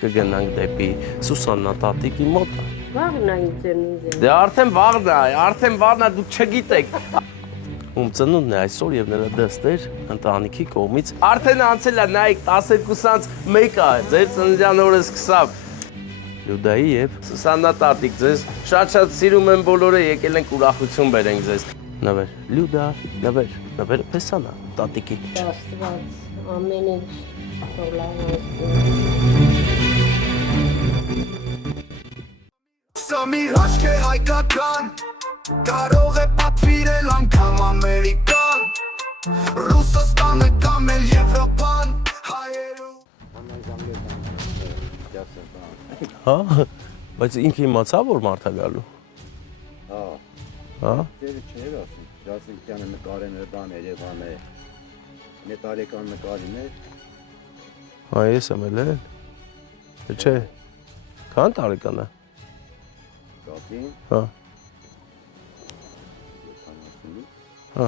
Կգնանք դեպի Սուսաննա տատիկի մոտ։ Վաղն է ծնունդը։ Դե արդեն վաղն է, դուք չգիտեք։ Ում ծնունդն է այսօր եւ նրա դստեր ընտանիքի կողմից արդեն անցել է նայեք 12:01 ձեր ծննդյան օրը սկսավ։ Լյուդայի եւ Սուսաննա տատիկ ձեզ շատ սիրում են բոլորը, եկել ենք ուրախություն բերենք ձեզ։ Նվեր, Լյուդա, նվեր փեսանա տատիկի։ Աստված ամեն ինչ թողնած։ Սա մի հաշք է հայկական, կարող է պատվիրել անգամ ամերիկան, Ռուսաստանը կամ էլ Եվրոպան, հայերու։ Հա, բայց ինքը իմացա որ մարդ է գալու։ Հա։ Դերը չէր ասում, Դասենկյանը նկարեն բան Երևան է, նետարեկան նկարին էր։ Հա, ես եմ էլ։ Դե չէ։ Քան տարեկան է։ Կապին։ Հա։ Հա։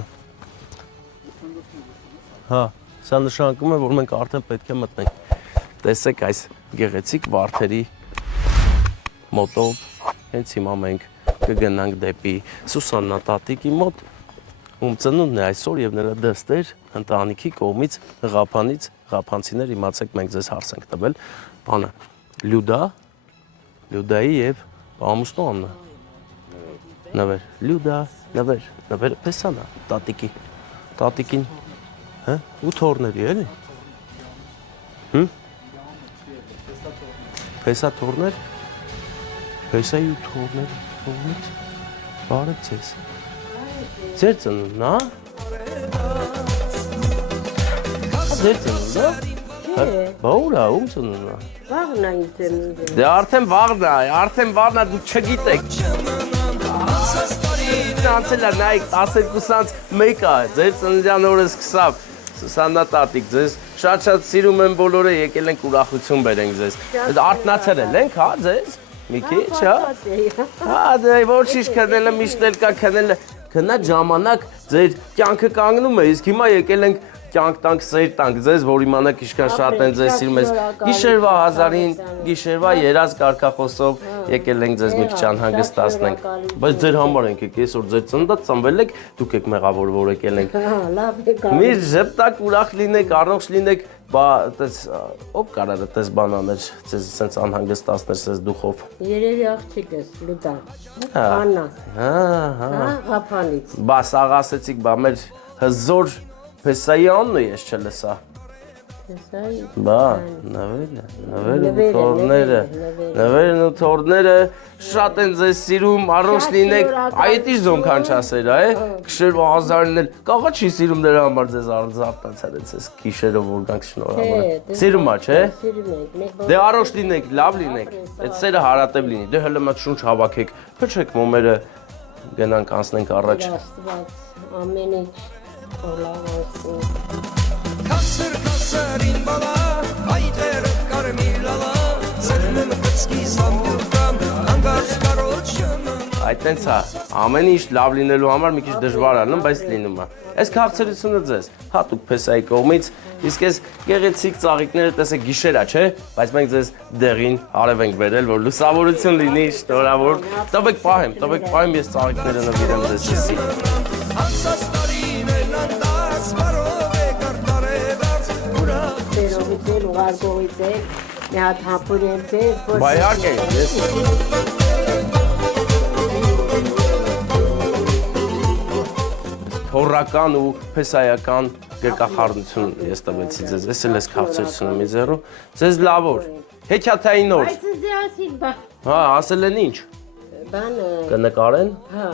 Հա, սա նշանակում է, որ մենք արդեն պետք է մտնենք։ Տեսեք այս գեղեցիկ վարդերի մոտով, հենց հիմա մենք կգնանք դեպի Սուսաննա տատիկի մոտ, ում ծնունդն է այսօր եւ նրա դստեր ընտանիքի կողմից ղափանցիներ իմացեք մենք ձեզ հարց ենք տվել, բանը Լյուդայի եւ ամուսնու անունը։ Նվեր, Լյուդա, նվեր փեսանա տատիկին, հա, ու թորների էլի։ Հմ։ Փեսա թորներ։ Փեսայի ու թորներ կողմից բարև ձեզ։ Ձեր ծնունդն, հա։ Ձեր ծնունդն, հա։ Բա ուր է, ում ծնունդն է։ Վաղն է ծնունդը։ Դե արդեն վաղն է, դուք չգիտեք։ Անցել է նայեք 12:01 ձեր ծննդյան օրը սկսավ։ Սուսաննա տատիկ ձեզ շատ սիրում են բոլորը, եկել ենք ուրախություն բերենք ձեզ։ Արթնացել ենք, հա, ձեզ։ Մի քիչ, հա։ Հա, դե ոչինչ քնելը միշտ էլ կա քնելը։ Քնած ժամանակ ձեր կյանքը կանգնում է, իսկ հիմա եկել ենք կյանք տանք, սեր տանք ձեզ, որ իմանաք ինչքան շատ են ձեզ սիրում ես։ Գիշերվա 1000-ին, գիշերվա երազ կարգախոսով եկել ենք ձեզ մի քիչ անհանգստացնենք։ Բայց ձեր համար ենք եկել, այսօր ձեր ծննդը ծնվել եք, դուք եք մեղավոր որ եկել ենք։ Հա, լավ է գա։ Մի ժպտակ ուրախ լինեք, առողջ լինեք, բա այդպես ով կարա այդպես բան աներ, ձեզ sense անհանգստացներ sense դուխով։ Երևի աղջիկս Լյուդա։ Հա։ Աննա։ Հա։ Հա, ղափանից։ Բա սաղ ասեցիք, բա մեր հզոր Փեսայի անունը ես չլսա։ Տեսայի։ Բա, նվերն ու թորները շատ են ձեզ սիրում, առողջ լինեք, այդ ինչ զոնքան չասեր, է, գիշերվա 1000-ն էլ, կաղա չի սիրում դրա համար ձեզ արձարտացել ես, ես գիշերով որ գանք շնորհավորը։ Սիրում ա, չէ։ Սիրում ենք։ Դե առողջ լինեք, լավ լինեք, այդ սերը հարատև լինի, դե հələ մատ շունչ հավաքեք, փչեք մոմերը, գնանք անցնենք առաջ։ Աստված ամեն ինչ թողնած։ Kasır bala, ayder karmilala, zırnım kıtski samurdan, angaz karoçyana. Այդտենց է, ամեն ինչ լավ լինելու համար մի քիչ դժվար է, բայց լինում է։ Այս քաղցրությունը ձեզ հատուկ Փեսայի կողմից, իսկ այս գեղեցիկ ծաղիկները տեսեք գիշեր է, չէ՞, բայց մենք ձեզ դեղին արև ենք բերել, որ լուսավորություն լինի, շնորհավոր։ Տվեք պահեմ, ես ծաղիկները նվիրեմ ձեզ ճիշտ։ Ansasların ellandas, varove kartaredas, ura. Տերողիցել, ուղարգողիցել, մի հատ համբուրենցել, որ Բա իհարկե, ես թորական ու փեսայական գրկախառնություն ես տվեցի ձեզ, ես էլ ես քաղցրությունը մի ձեռու, ձեզ լավ օր, հեքիաթային օր, Բայց զիասին բա հա, ասել են ինչ, բանը կնկարեն, հա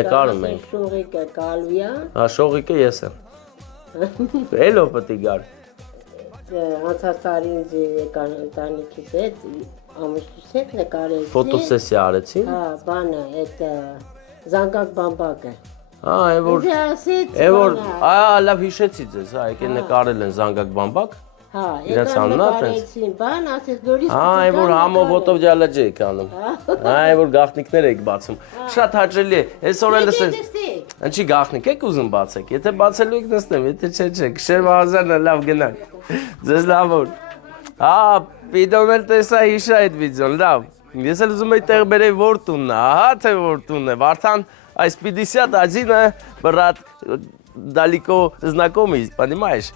նկարում ենք, շողիկը գալու է հա, շողիկը ես եմ, էլո պտի գար, անցած տարի ինձ եկան ընտանիքից հետ ամուսնուս հետ նկարեցի ֆոտոսեսիա արեցի, հա բանը այդ զանգակ բամբակը հա, որ, լավ հիշեցի ձեզ, հա, եկել նկարել են զանգակ բամբակ, հա իրենց անունն է նկարեցին բան ասես նորից հա, որ համովոտով ջալաջի եք անում, հա, որ գաղտնիքներ եք բացում, շատ հաճելի է, այսօր էլ լսես, ինչի գաղտնիք եք ուզում բացեք, եթե բացելու եք նստեմ, եթե չէ, գիշերվա 1000-ն լավ գնանք, ձեզ լավ օր, հա, Պիտոն էլ տեսա հիշա այդ վիդեոն, լավ։ Ես էլ ուզում եի տեղ բերեի որ տունն է, ահա թե որ տունն է։ Վարդան այս 51 брат далеко знакомый, понимаешь?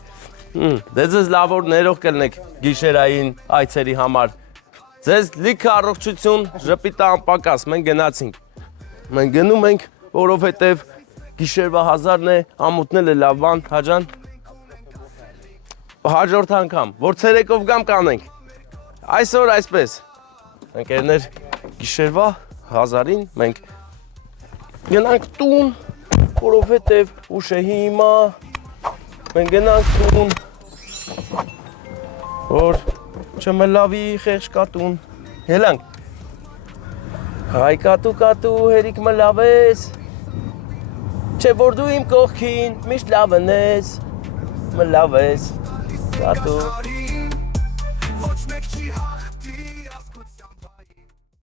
Դե ձեզ լավ որ ներող կլնեք գիշերային այցերի համար։ Ձեզ լիքը առողջություն, ժպիտը անպակաս, մենք գնացինք։ Մենք գնում ենք, որովհետև գիշերվա 1000-ն է, ամուտն էլ է լավ բան, հաջան։ Հաջորդ անգամ, որ ցերեկով գամ կանենք։ Այսօր այսպես։ Ընկերներ, գիշերվա 1000-ին մենք գնանք տուն, որովհետև ուշ է հիմա։ Մենք գնանք տուն, որ չմլավի խեղճ կատուն։ Ելանք։ Հայ կատու հերիք մլավես։ Չէ որ դու իմ կողքին միշտ լավն ես, մլավես, կատու։ Ոչ մեկ չի հաղթ